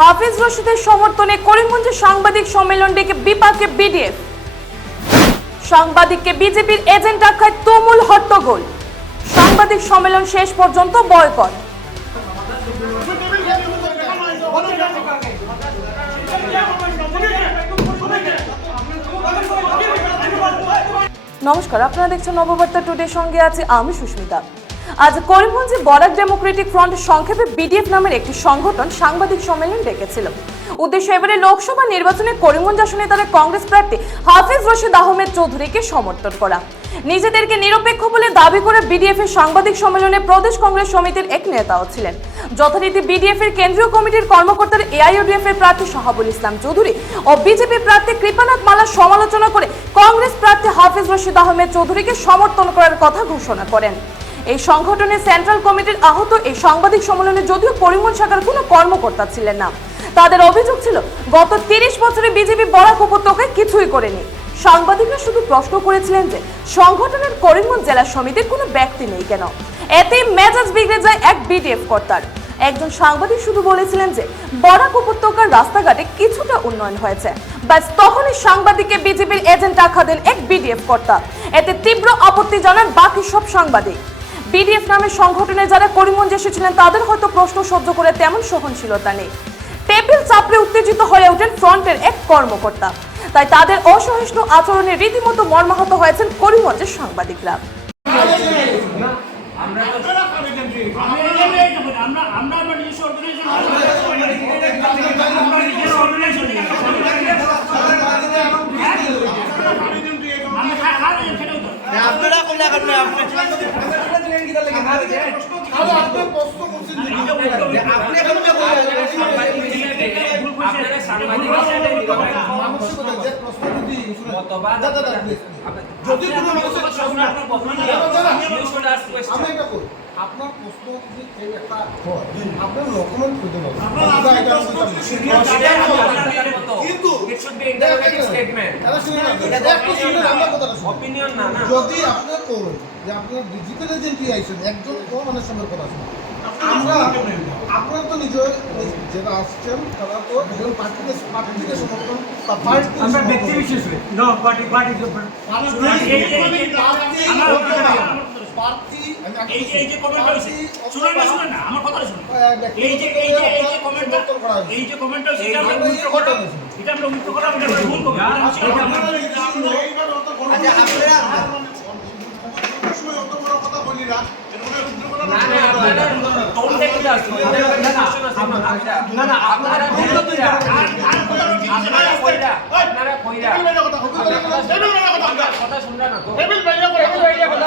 হাফিজ রশিদের সমর্থনে করিমগঞ্জে সাংবাদিক সম্মেলন ডেকে বিপাকে বিডিএফ। সাংবাদিককে বিজেপির এজেন্ট আখ্যায় তুমুল হট্টগোল। সাংবাদিক সম্মেলন শেষ পর্যন্ত বয়কট। নমস্কার, আপনারা দেখছেন নববার্তা টুডে, সঙ্গে আছে আমি সুস্মিতা। আজ করিমগঞ্জে বরাক ডেমোক্রেটিক ফ্রন্ট সংক্ষেপে বিডিএফ নামের একটি সংগঠন সাংবাদিক সম্মেলন ডেকেছিল। উদ্দেশ্য এবারে লোকসভা নির্বাচনে করিমগঞ্জ আসনে তারা কংগ্রেস প্রার্থী হাফিজ রশিদ আহমেদ চৌধুরীকে সমর্থন করা। নিজেদেরকে নিরপেক্ষ বলে দাবি করে বিডিএফ এর সাংবাদিক সম্মেলনে প্রদেশ কংগ্রেস সমিতির এক নেতাও ছিলেন। যথারীতি বিডিএফ এর কেন্দ্রীয় কমিটির কর্মকর্তার এআইইউডিএফ এর প্রার্থী শাহাবুল ইসলাম চৌধুরী ও বিজেপি প্রার্থী কৃপানাথ মালার সমালোচনা করে কংগ্রেস প্রার্থী হাফিজ রশিদ আহমেদ চৌধুরীকে সমর্থন করার কথা ঘোষণা করেন। এই সংগঠনের সেন্ট্রাল কমিটির আহত এই সাংবাদিক সম্মেলনে যদিও করিমগঞ্জ শাখার কোনো কর্মকর্তা ছিলেন না। তাদের অভিযোগ ছিল গত 30 বছরে বিজেপি বরাক উপত্যকায় কিছুই করেনি। সাংবাদিকরা শুধু প্রশ্ন করেছিলেন যে সংগঠনের করিমগঞ্জ জেলা সমিতির কোনো ব্যক্তি নেই কেন। এতেই মেজাজ বিগড়ে যায় এক বিডিএফ কর্তার। একজন সাংবাদিক শুধু বলেছিলেন যে বরাক উপত্যকার রাস্তাঘাটে কিছুটা উন্নয়ন হয়েছে। বাস তখনই সাংবাদিককে বিজেপির এজেন্ট আখ্যা দেন এক বিডিএফ কর্তা। এতে তীব্র আপত্তি জানান বাকি সব সাংবাদিক। বিডিএফ নামের সংগঠনে যারা করিমগঞ্জে এসেছিলেন তাদের হয়তো প্রশ্ন সহ্য করে তেমন সহনশীলতা নেই। টেবিল চাপড়ে উত্তেজিত হয়ে ওঠেন ফ্রন্টের এক কর্মকর্তা। তাই তাদের অসহিষ্ণু আচরণে রীতিমতো মর্মাহত হয়েছেন করিমগঞ্জের সাংবাদিকরা। আপনার প্রশ্ন একটা আপনার রকমের যদি আপনার করুন যে আপনার ডিজিটাল এজেন্ট আইসেন একজন মানুষের সঙ্গে কথা শুনুন। আমরা আপনারা তো নিজের যেটা আসছেন তারা তো একজন পার্টি থেকে সমর্থন বা আমরা ব্যক্তি বিশেষ না পার্টি এই যে কমেন্ট হইছে শুনুন না আমার কথা শুনুন। এই যে কমেন্ট হইছে এটা আমরা উত্তর করা এটা ভুল করি। আচ্ছা আপনারা সময় অত বড় কথা বলি না আপনারা টোন দেখতে আসছেন না আপনারা কইরা কথা শুনরা না তো টেবিল বাইরে কথা